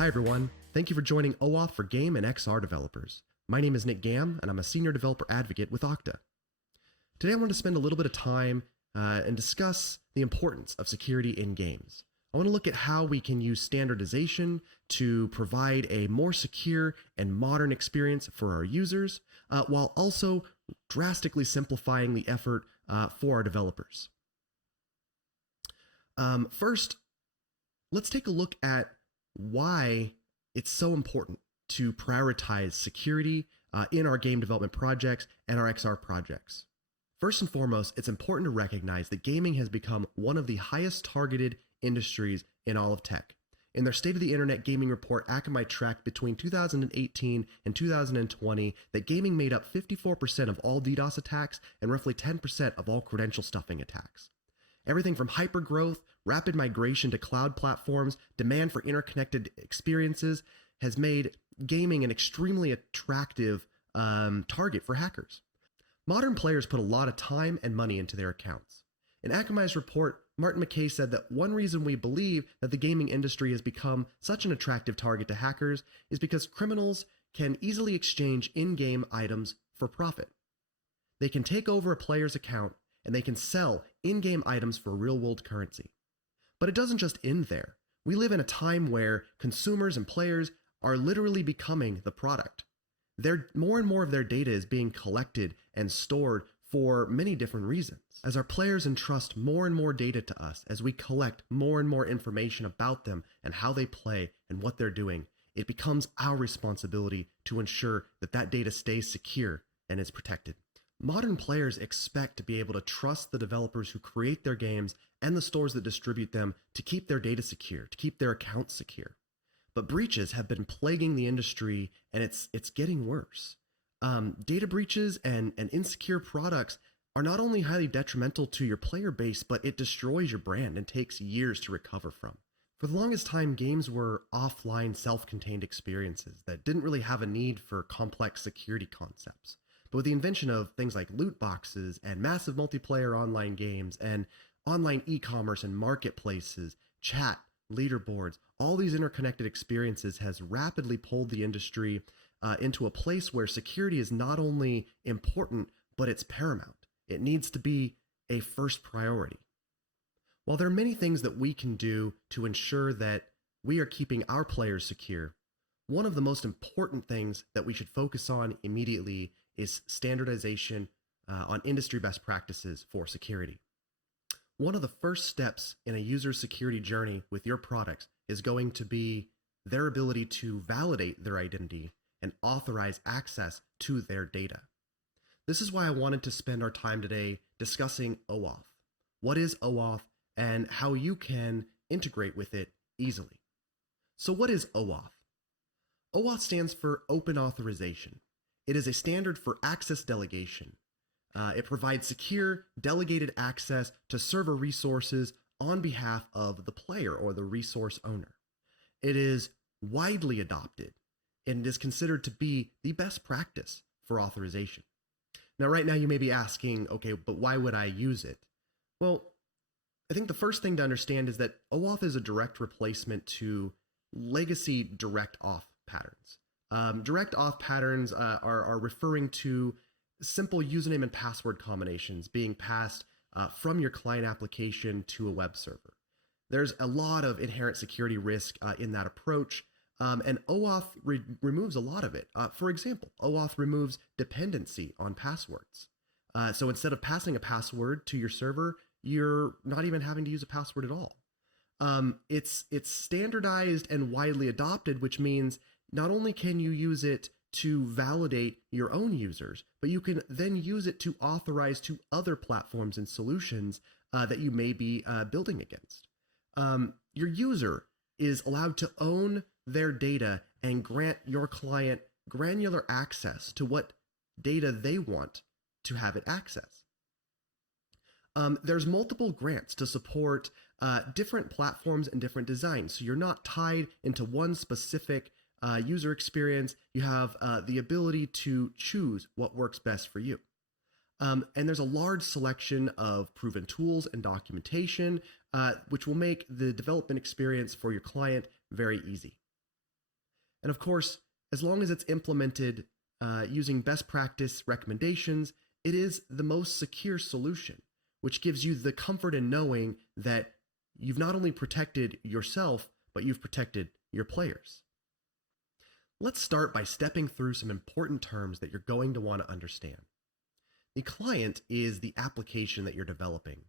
Hi everyone, thank you for joining OAuth for game and XR developers. My name is Nick Gam, and I'm a senior developer advocate with Okta. Today I want to spend a little bit of time and discuss the importance of security in games. I want to look at how we can use standardization to provide a more secure and modern experience for our users, while also drastically simplifying the effort for our developers. First, let's take a look at why it's so important to prioritize security in our game development projects and our XR projects. First and foremost, it's important to recognize that gaming has become one of the highest targeted industries in all of tech. In their State of the Internet Gaming Report, Akamai tracked between 2018 and 2020 that gaming made up 54% of all DDoS attacks and roughly 10% of all credential stuffing attacks. Everything from hypergrowth, rapid migration to cloud platforms, demand for interconnected experiences has made gaming an extremely attractive target for hackers. Modern players put a lot of time and money into their accounts. In Akamai's report, Martin McKay said that one reason we believe that the gaming industry has become such an attractive target to hackers is because criminals can easily exchange in-game items for profit. They can take over a player's account and they can sell in-game items for real-world currency. But it doesn't just end there. We live in a time where consumers and players are literally becoming the product. More and more of their data is being collected and stored for many different reasons. As our players entrust more and more data to us, as we collect more and more information about them and how they play and what they're doing, it becomes our responsibility to ensure that that data stays secure and is protected. Modern players expect to be able to trust the developers who create their games and the stores that distribute them to keep their data secure, to keep their accounts secure. But breaches have been plaguing the industry, and it's getting worse. Data breaches and insecure products are not only highly detrimental to your player base, but it destroys your brand and takes years to recover from. For the longest time, games were offline, self-contained experiences that didn't really have a need for complex security concepts. But with the invention of things like loot boxes and massive multiplayer online games and online e-commerce and marketplaces, chat, leaderboards, all these interconnected experiences has rapidly pulled the industry into a place where security is not only important, but it's paramount. It needs to be a first priority. While there are many things that we can do to ensure that we are keeping our players secure, one of the most important things that we should focus on immediately is standardization on industry best practices for security. One of the first steps in a user's security journey with your products is going to be their ability to validate their identity and authorize access to their data. This is why I wanted to spend our time today discussing OAuth. What is OAuth and how you can integrate with it easily. So what is OAuth? OAuth stands for Open Authorization. It is a standard for access delegation. It provides secure, delegated access to server resources on behalf of the player or the resource owner. It is widely adopted and is considered to be the best practice for authorization. Now, right now you may be asking, okay, but why would I use it? Well, I think the first thing to understand is that OAuth is a direct replacement to legacy direct auth patterns. Direct auth patterns are referring to simple username and password combinations being passed from your client application to a web server. There's a lot of inherent security risk in that approach, and OAuth removes a lot of it. For example, OAuth removes dependency on passwords. So instead of passing a password to your server, you're not even having to use a password at all. It's standardized and widely adopted, which means not only can you use it to validate your own users, but you can then use it to authorize to other platforms and solutions that you may be building against. Your user is allowed to own their data and grant your client granular access to what data they want to have it access. There's multiple grants to support different platforms and different designs. So you're not tied into one specific user experience. You have the ability to choose what works best for you. And there's a large selection of proven tools and documentation, which will make the development experience for your client very easy. And of course, as long as it's implemented using best practice recommendations, it is the most secure solution, which gives you the comfort in knowing that you've not only protected yourself, but you've protected your players. Let's start by stepping through some important terms that you're going to want to understand. The client is the application that you're developing.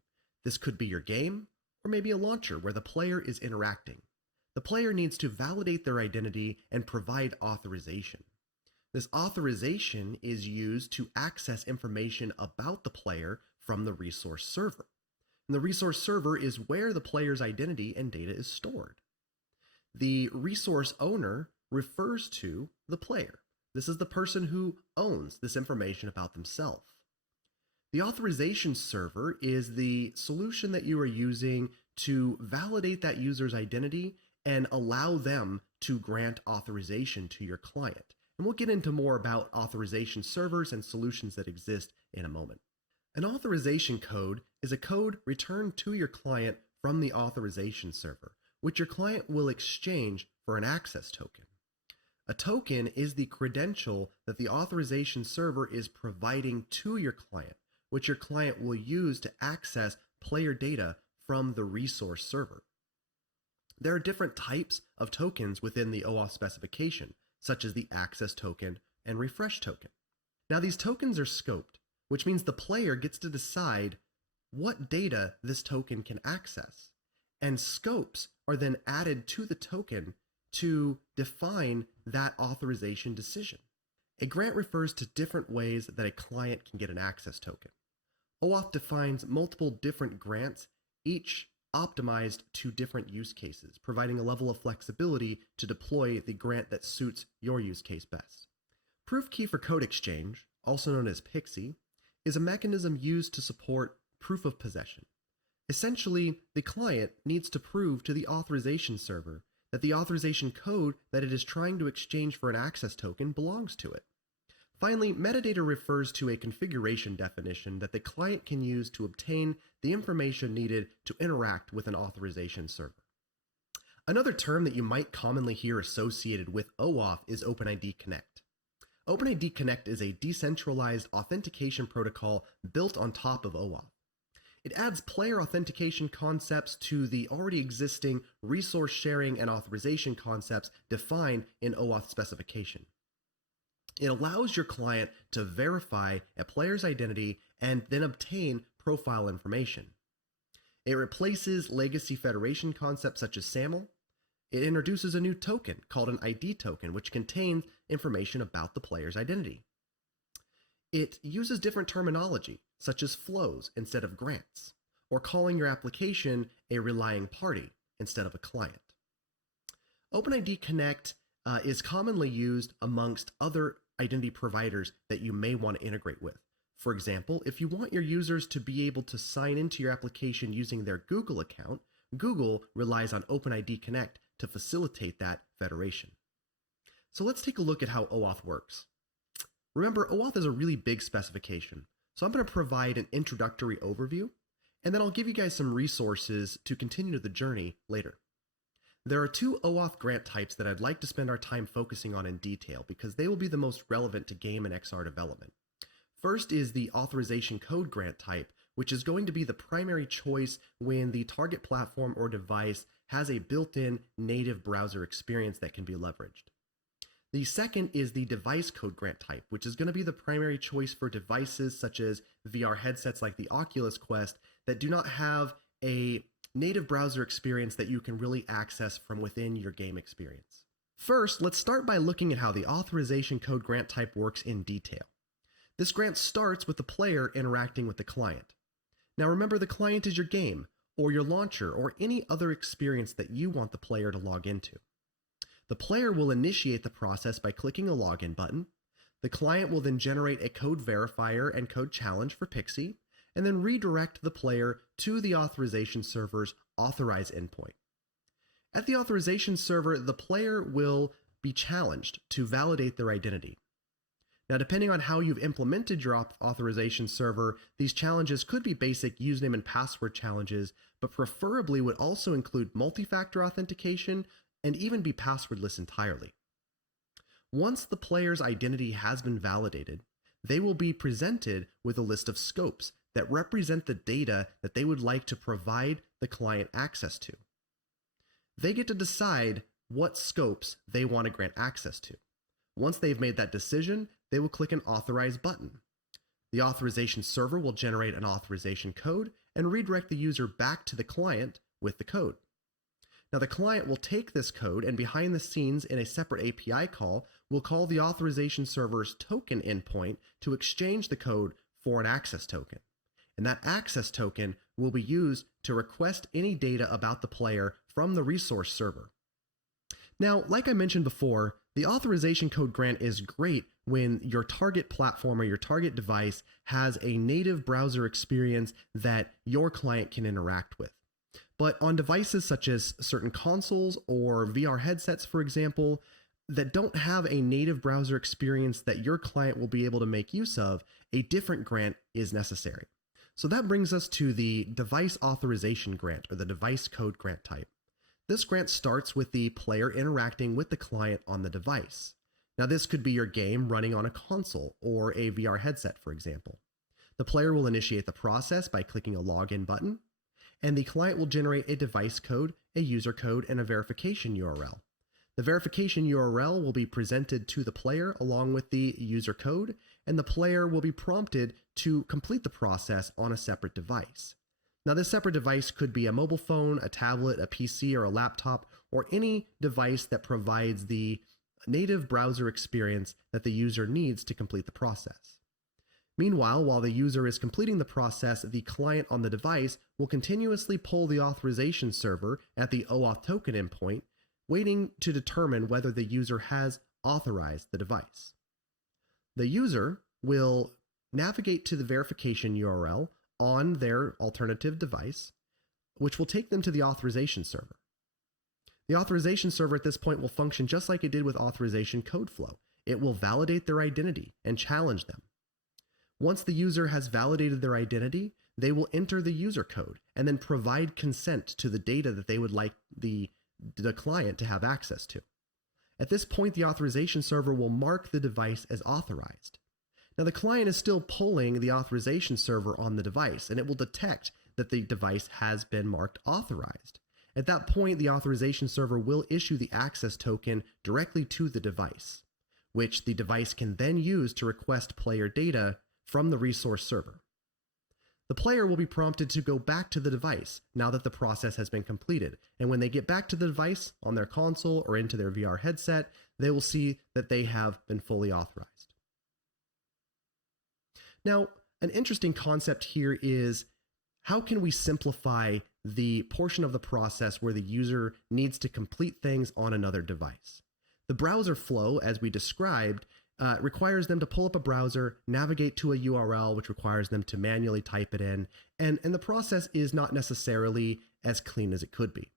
This could be your game, or maybe a launcher where the player is interacting. The player needs to validate their identity and provide authorization. This authorization is used to access information about the player from the resource server. And the resource server is where the player's identity and data is stored. The resource owner refers to the player. This is the person who owns this information about themselves. The authorization server is the solution that you are using to validate that user's identity and allow them to grant authorization to your client. And we'll get into more about authorization servers and solutions that exist in a moment. An authorization code is a code returned to your client from the authorization server, which your client will exchange for an access token. A token is the credential that the authorization server is providing to your client, which your client will use to access player data from the resource server. There are different types of tokens within the OAuth specification, such as the access token and refresh token. Now, these tokens are scoped, which means the player gets to decide what data this token can access, and scopes are then added to the token to define that authorization decision. A grant refers to different ways that a client can get an access token. OAuth defines multiple different grants, each optimized to different use cases, providing a level of flexibility to deploy the grant that suits your use case best. Proof key for code exchange, also known as PKCE, is a mechanism used to support proof of possession. Essentially, the client needs to prove to the authorization server that the authorization code that it is trying to exchange for an access token belongs to it. Finally, metadata refers to a configuration definition that the client can use to obtain the information needed to interact with an authorization server. Another term that you might commonly hear associated with OAuth is OpenID Connect. OpenID Connect is a decentralized authentication protocol built on top of OAuth. It adds player authentication concepts to the already existing resource sharing and authorization concepts defined in OAuth specification. It allows your client to verify a player's identity and then obtain profile information. It replaces legacy federation concepts such as SAML. It introduces a new token called an ID token, which contains information about the player's identity. It uses different terminology, such as flows instead of grants, or calling your application a relying party instead of a client. OpenID Connect is commonly used amongst other identity providers that you may want to integrate with. For example, if you want your users to be able to sign into your application using their Google account, Google relies on OpenID Connect to facilitate that federation. So let's take a look at how OAuth works. Remember, OAuth is a really big specification, so I'm going to provide an introductory overview, and then I'll give you guys some resources to continue the journey later. There are two OAuth grant types that I'd like to spend our time focusing on in detail because they will be the most relevant to game and XR development. First is the authorization code grant type, which is going to be the primary choice when the target platform or device has a built-in native browser experience that can be leveraged. The second is the device code grant type, which is going to be the primary choice for devices such as VR headsets like the Oculus Quest that do not have a native browser experience that you can really access from within your game experience. First, let's start by looking at how the authorization code grant type works in detail. This grant starts with the player interacting with the client. Now remember, the client is your game, or your launcher, or any other experience that you want the player to log into. The player will initiate the process by clicking a login button. The client will then generate a code verifier and code challenge for PKCE, and then redirect the player to the authorization server's authorize endpoint. At the authorization server, the player will be challenged to validate their identity. Now, depending on how you've implemented your authorization server, these challenges could be basic username and password challenges, but preferably would also include multi-factor authentication and even be passwordless entirely. Once the player's identity has been validated, they will be presented with a list of scopes that represent the data that they would like to provide the client access to. They get to decide what scopes they want to grant access to. Once they've made that decision, they will click an Authorize button. The authorization server will generate an authorization code and redirect the user back to the client with the code. Now, the client will take this code and behind the scenes in a separate API call will call the authorization server's token endpoint to exchange the code for an access token. And that access token will be used to request any data about the player from the resource server. Now, like I mentioned before, the authorization code grant is great when your target platform or your target device has a native browser experience that your client can interact with. But on devices such as certain consoles or VR headsets, for example, that don't have a native browser experience that your client will be able to make use of, a different grant is necessary. So that brings us to the device authorization grant, or the device code grant type. This grant starts with the player interacting with the client on the device. Now, this could be your game running on a console or a VR headset, for example. The player will initiate the process by clicking a login button, and the client will generate a device code, a user code, and a verification URL. The verification URL will be presented to the player along with the user code, and the player will be prompted to complete the process on a separate device. Now, this separate device could be a mobile phone, a tablet, a PC, or a laptop, or any device that provides the native browser experience that the user needs to complete the process. Meanwhile, while the user is completing the process, the client on the device will continuously poll the authorization server at the OAuth token endpoint, waiting to determine whether the user has authorized the device. The user will navigate to the verification URL on their alternative device, which will take them to the authorization server. The authorization server at this point will function just like it did with authorization code flow. It will validate their identity and challenge them. Once the user has validated their identity, they will enter the user code and then provide consent to the data that they would like the client to have access to. At this point, the authorization server will mark the device as authorized. Now, the client is still polling the authorization server on the device, and it will detect that the device has been marked authorized. At that point, the authorization server will issue the access token directly to the device, which the device can then use to request player data from the resource server. The player will be prompted to go back to the device now that the process has been completed, and when they get back to the device on their console or into their VR headset, they will see that they have been fully authorized. Now, an interesting concept here is how can we simplify the portion of the process where the user needs to complete things on another device? The browser flow, as we described, requires them to pull up a browser, navigate to a URL, which requires them to manually type it in, and the process is not necessarily as clean as it could be.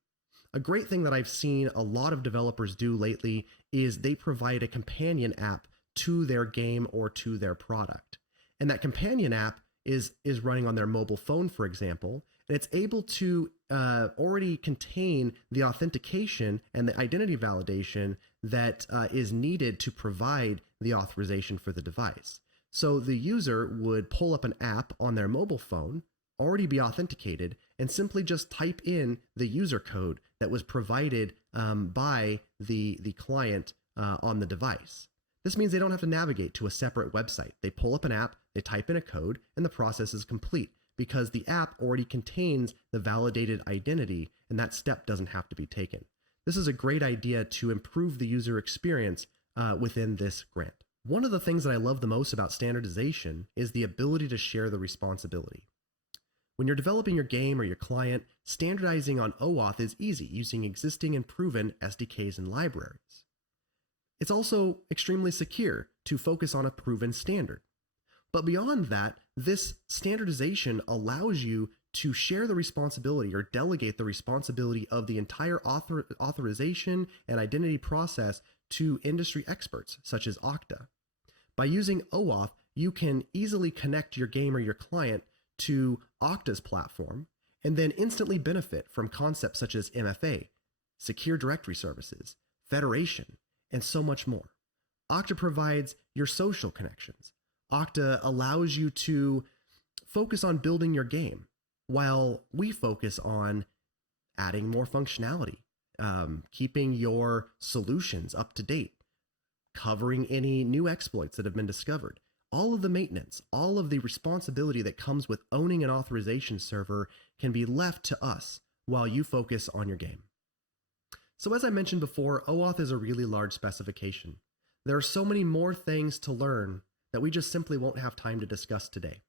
A great thing that I've seen a lot of developers do lately is they provide a companion app to their game or to their product. And that companion app is running on their mobile phone, for example, and it's able to already contain the authentication and the identity validation that is needed to provide the authorization for the device. So the user would pull up an app on their mobile phone, already be authenticated, and simply just type in the user code that was provided by the client on the device. This means they don't have to navigate to a separate website. They pull up an app, they type in a code, and the process is complete because the app already contains the validated identity, and that step doesn't have to be taken. This is a great idea to improve the user experience within this grant. One of the things that I love the most about standardization is the ability to share the responsibility. When you're developing your game or your client, standardizing on OAuth is easy using existing and proven SDKs and libraries. It's also extremely secure to focus on a proven standard. But beyond that, this standardization allows you to share the responsibility or delegate the responsibility of the entire authorization and identity process to industry experts such as Okta. By using OAuth, you can easily connect your game or your client to Okta's platform and then instantly benefit from concepts such as MFA, secure directory services, federation, and so much more. Okta provides your social connections. Okta allows you to focus on building your game, while we focus on adding more functionality, keeping your solutions up to date, covering any new exploits that have been discovered. All of the maintenance, all of the responsibility that comes with owning an authorization server can be left to us while you focus on your game. So as I mentioned before, OAuth is a really large specification. There are so many more things to learn that we just simply won't have time to discuss today.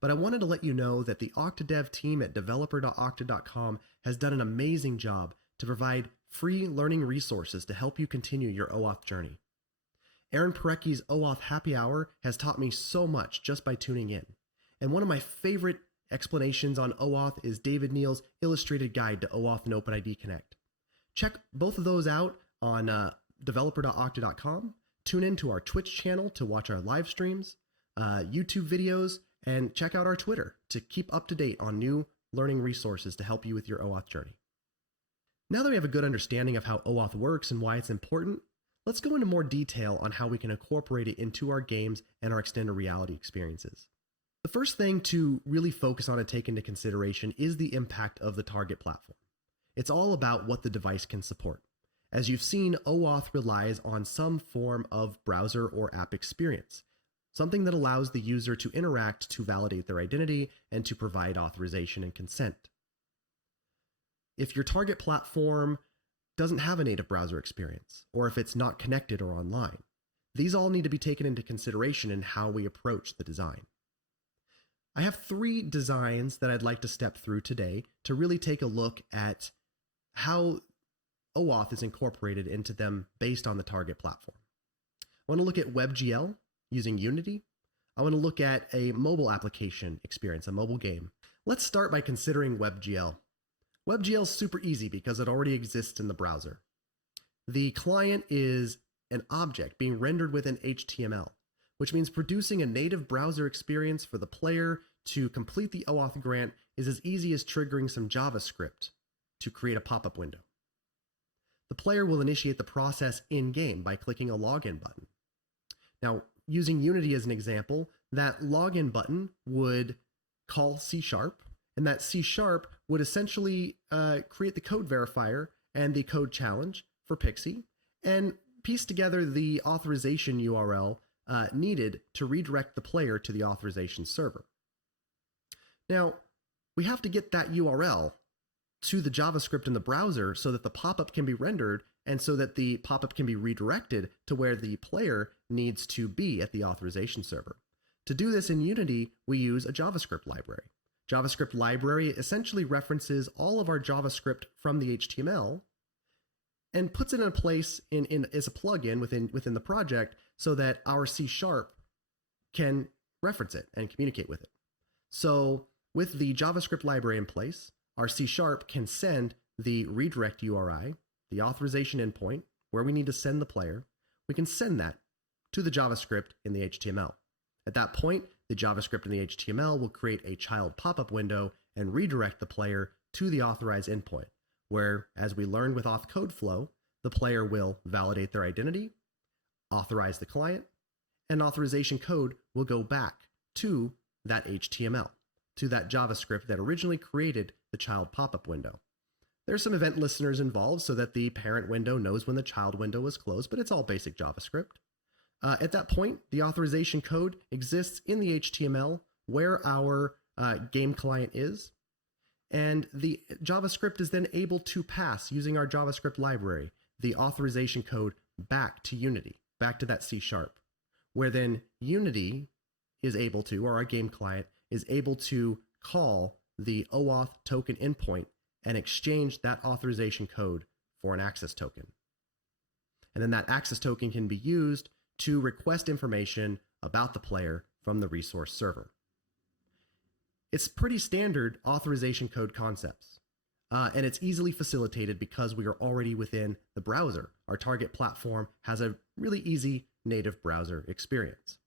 But I wanted to let you know that the Okta Dev team at developer.okta.com has done an amazing job to provide free learning resources to help you continue your OAuth journey. Aaron Parecki's OAuth Happy Hour has taught me so much just by tuning in. And one of my favorite explanations on OAuth is David Neal's illustrated guide to OAuth and OpenID Connect. Check both of those out on developer.okta.com. Tune in to our Twitch channel to watch our live streams, YouTube videos, and check out our Twitter to keep up to date on new learning resources to help you with your OAuth journey. Now that we have a good understanding of how OAuth works and why it's important, let's go into more detail on how we can incorporate it into our games and our extended reality experiences. The first thing to really focus on and take into consideration is the impact of the target platform. It's all about what the device can support. As you've seen, OAuth relies on some form of browser or app experience, something that allows the user to interact to validate their identity and to provide authorization and consent. If your target platform doesn't have a native browser experience, or if it's not connected or online, these all need to be taken into consideration in how we approach the design. I have 3 designs that I'd like to step through today to really take a look at how OAuth is incorporated into them based on the target platform. I want to look at Webgl using Unity. I want to look at a mobile application experience, a mobile game. Let's start by considering Webgl. Webgl is super easy because it already exists in the browser. The client is an object being rendered within HTML, which means producing a native browser experience for the player to complete the OAuth grant is as easy as triggering some JavaScript to create a pop-up window. The player will initiate the process in-game by clicking a login button. Now, using Unity as an example, that login button would call C#, and that C# would essentially create the code verifier and the code challenge for Pixie and piece together the authorization URL needed to redirect the player to the authorization server. Now, we have to get that URL to the JavaScript in the browser so that the pop-up can be rendered and so that the pop-up can be redirected to where the player needs to be at the authorization server. To do this in Unity, we use a JavaScript library. JavaScript library essentially references all of our JavaScript from the HTML and puts it in a place as a plugin within the project so that our C# can reference it and communicate with it. So with the JavaScript library in place, our C# can send the redirect URI, the authorization endpoint, where we need to send the player. We can send that to the JavaScript in the HTML. At that point, the JavaScript in the HTML will create a child pop-up window and redirect the player to the authorized endpoint, where, as we learned with auth code flow, the player will validate their identity, authorize the client, and authorization code will go back to that HTML, to that JavaScript that originally created the child pop-up window. There's some event listeners involved so that the parent window knows when the child window was closed, but it's all basic JavaScript. At that point, the authorization code exists in the HTML where our game client is, and the JavaScript is then able to pass, using our JavaScript library, the authorization code back to Unity, back to that C#, where then Unity is able to, or our game client is able to call the OAuth token endpoint and exchange that authorization code for an access token. And then that access token can be used to request information about the player from the resource server. It's pretty standard authorization code concepts, and it's easily facilitated because we are already within the browser. Our target platform has a really easy native browser experience.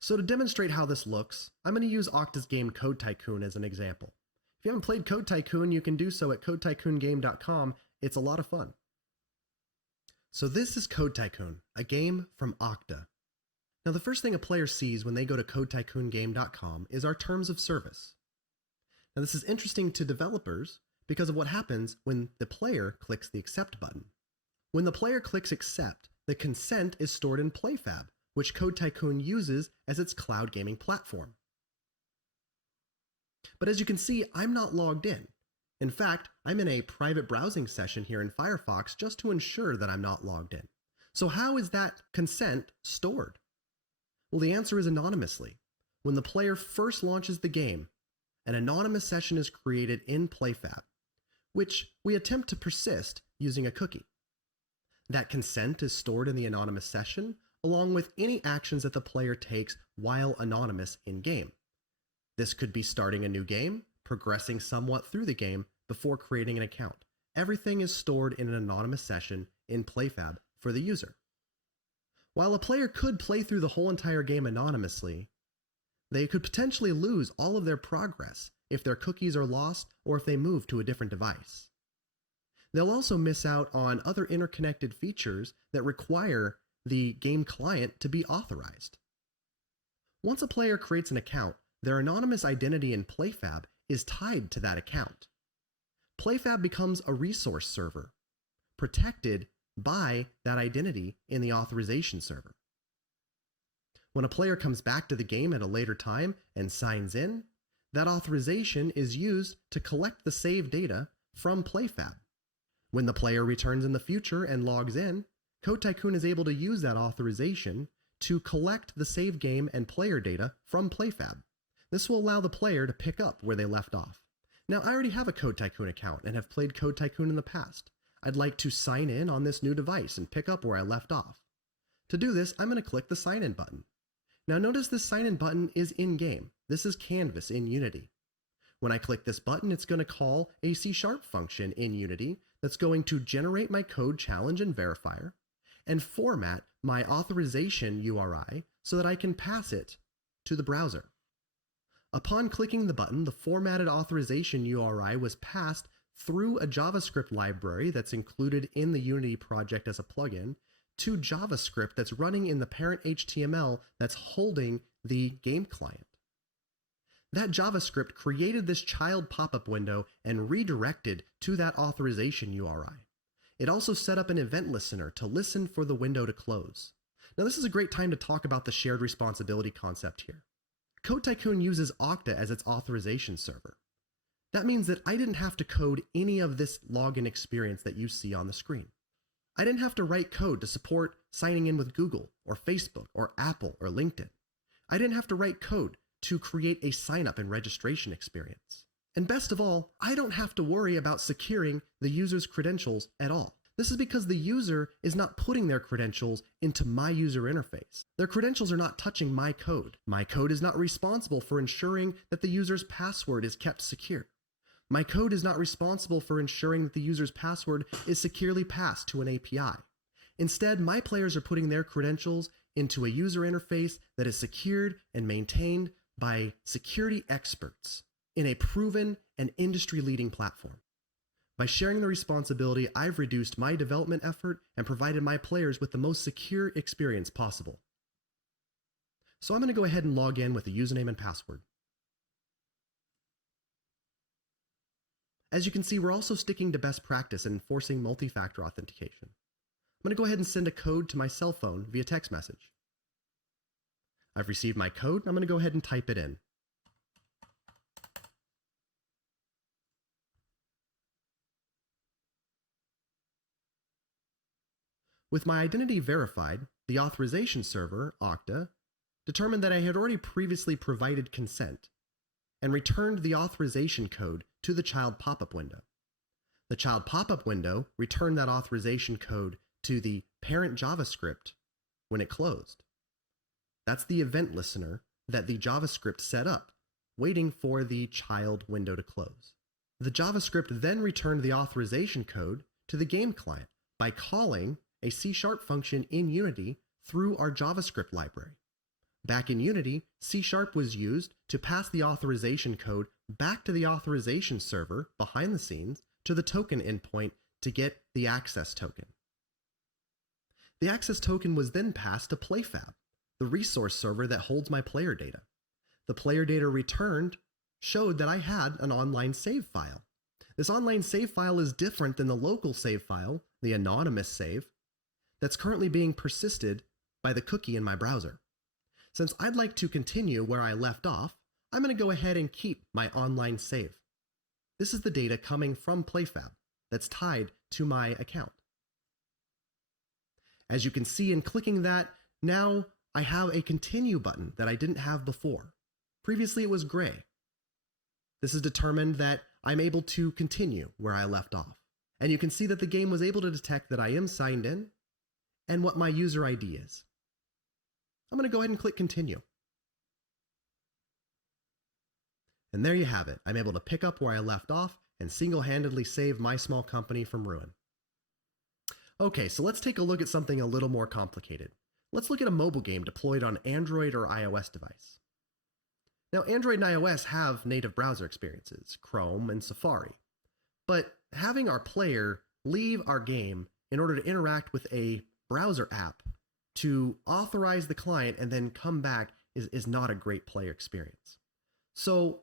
So to demonstrate how this looks, I'm going to use Okta's game Code Tycoon as an example. If you haven't played Code Tycoon, you can do so at codetycoongame.com. It's a lot of fun. So this is Code Tycoon, a game from Okta. Now the first thing a player sees when they go to codetycoongame.com is our terms of service. Now this is interesting to developers because of what happens when the player clicks the accept button. When the player clicks accept, the consent is stored in PlayFab, which Code Tycoon uses as its cloud gaming platform. But as you can see, I'm not logged in. In fact, I'm in a private browsing session here in Firefox just to ensure that I'm not logged in. So how is that consent stored? Well, the answer is anonymously. When the player first launches the game, an anonymous session is created in PlayFab, which we attempt to persist using a cookie. That consent is stored in the anonymous session, along with any actions that the player takes while anonymous in-game. This could be starting a new game, progressing somewhat through the game before creating an account. Everything is stored in an anonymous session in PlayFab for the user. While a player could play through the whole entire game anonymously, they could potentially lose all of their progress if their cookies are lost or if they move to a different device. They'll also miss out on other interconnected features that require the game client to be authorized. Once a player creates an account, their anonymous identity in PlayFab is tied to that account. PlayFab becomes a resource server, protected by that identity in the authorization server. When a player comes back to the game at a later time and signs in, that authorization is used to collect the saved data from PlayFab. When the player returns in the future and logs in, Code Tycoon is able to use that authorization to collect the save game and player data from PlayFab. This will allow the player to pick up where they left off. Now, I already have a Code Tycoon account and have played Code Tycoon in the past. I'd like to sign in on this new device and pick up where I left off. To do this, I'm going to click the sign in button. Now notice this sign in button is in-game. This is Canvas in Unity. When I click this button, it's going to call a C# function in Unity that's going to generate my code challenge and verifier and format my authorization URI so that I can pass it to the browser. Upon clicking the button, the formatted authorization URI was passed through a JavaScript library that's included in the Unity project as a plugin to JavaScript that's running in the parent HTML that's holding the game client. That JavaScript created this child pop-up window and redirected to that authorization URI. It also set up an event listener to listen for the window to close. Now this is a great time to talk about the shared responsibility concept here. Code Tycoon uses Okta as its authorization server. That means that I didn't have to code any of this login experience that you see on the screen. I didn't have to write code to support signing in with Google or Facebook or Apple or LinkedIn. I didn't have to write code to create a sign-up and registration experience. And best of all, I don't have to worry about securing the user's credentials at all. This is because the user is not putting their credentials into my user interface. Their credentials are not touching my code. My code is not responsible for ensuring that the user's password is kept secure. My code is not responsible for ensuring that the user's password is securely passed to an API. Instead, my players are putting their credentials into a user interface that is secured and maintained by security experts in a proven and industry-leading platform. By sharing the responsibility, I've reduced my development effort and provided my players with the most secure experience possible. So I'm going to go ahead and log in with a username and password. As you can see, we're also sticking to best practice and enforcing multi-factor authentication. I'm going to go ahead and send a code to my cell phone via text message. I've received my code, and I'm going to go ahead and type it in. With my identity verified, the authorization server, Okta, determined that I had already previously provided consent and returned the authorization code to the child pop-up window. The child pop-up window returned that authorization code to the parent JavaScript when it closed. That's the event listener that the JavaScript set up, waiting for the child window to close. The JavaScript then returned the authorization code to the game client by calling a C# function in Unity through our JavaScript library. Back in Unity, C# was used to pass the authorization code back to the authorization server behind the scenes to the token endpoint to get the access token. The access token was then passed to PlayFab, the resource server that holds my player data. The player data returned showed that I had an online save file. This online save file is different than the local save file, the anonymous save, that's currently being persisted by the cookie in my browser. Since I'd like to continue where I left off, I'm going to go ahead and keep my online save. This is the data coming from PlayFab that's tied to my account. As you can see in clicking that, now I have a continue button that I didn't have before. Previously it was gray. This is determined that I'm able to continue where I left off. And you can see that the game was able to detect that I am signed in and what my user ID is. I'm going to go ahead and click continue. And there you have it. I'm able to pick up where I left off and single-handedly save my small company from ruin. Okay, so let's take a look at something a little more complicated. Let's look at a mobile game deployed on Android or iOS device. Now, Android and iOS have native browser experiences, Chrome and Safari. But having our player leave our game in order to interact with a browser app to authorize the client and then come back is not a great player experience. So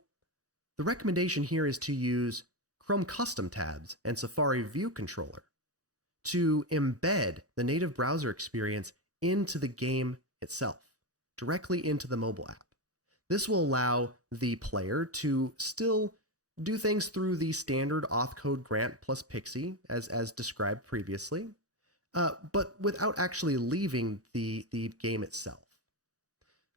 the recommendation here is to use Chrome custom tabs and Safari view controller to embed the native browser experience into the game itself, directly into the mobile app. This will allow the player to still do things through the standard auth code grant plus Pixie, as described previously, but without actually leaving the game itself.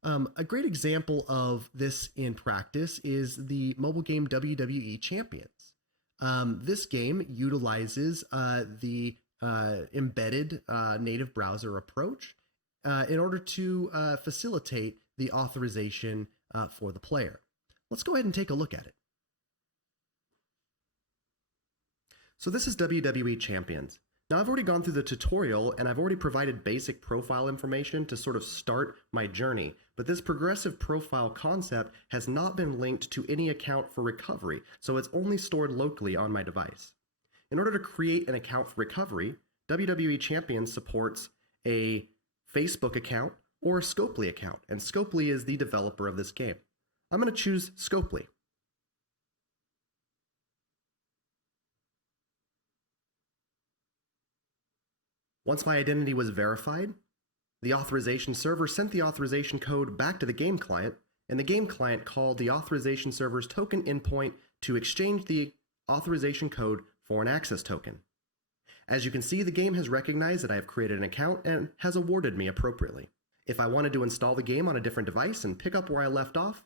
A great example of this in practice is the mobile game WWE Champions. This game utilizes the embedded native browser approach in order to facilitate the authorization for the player. Let's go ahead and take a look at it. So this is WWE Champions. Now I've already gone through the tutorial and I've already provided basic profile information to sort of start my journey, but this progressive profile concept has not been linked to any account for recovery, so it's only stored locally on my device. In order to create an account for recovery, WWE Champions supports a Facebook account or a Scopely account, and Scopely is the developer of this game. I'm going to choose Scopely. Once my identity was verified, the authorization server sent the authorization code back to the game client, and the game client called the authorization server's token endpoint to exchange the authorization code for an access token. As you can see, the game has recognized that I have created an account and has awarded me appropriately. If I wanted to install the game on a different device and pick up where I left off,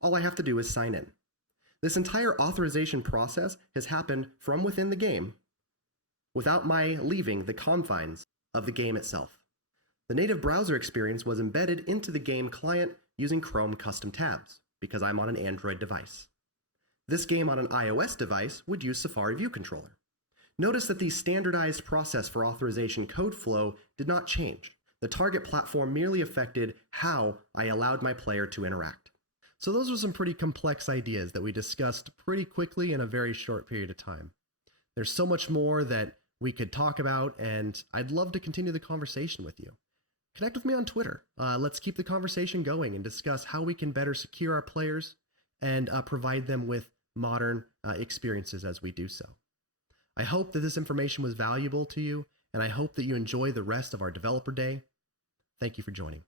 all I have to do is sign in. This entire authorization process has happened from within the game without my leaving the confines of the game itself. The native browser experience was embedded into the game client using Chrome custom tabs because I'm on an Android device. This game on an iOS device would use Safari View Controller. Notice that the standardized process for authorization code flow did not change. The target platform merely affected how I allowed my player to interact. So those are some pretty complex ideas that we discussed pretty quickly in a very short period of time. There's so much more that we could talk about, and I'd love to continue the conversation with you. Connect with me on Twitter. Let's keep the conversation going and discuss how we can better secure our players and provide them with modern experiences as we do so. I hope that this information was valuable to you, and I hope that you enjoy the rest of our Developer Day. Thank you for joining.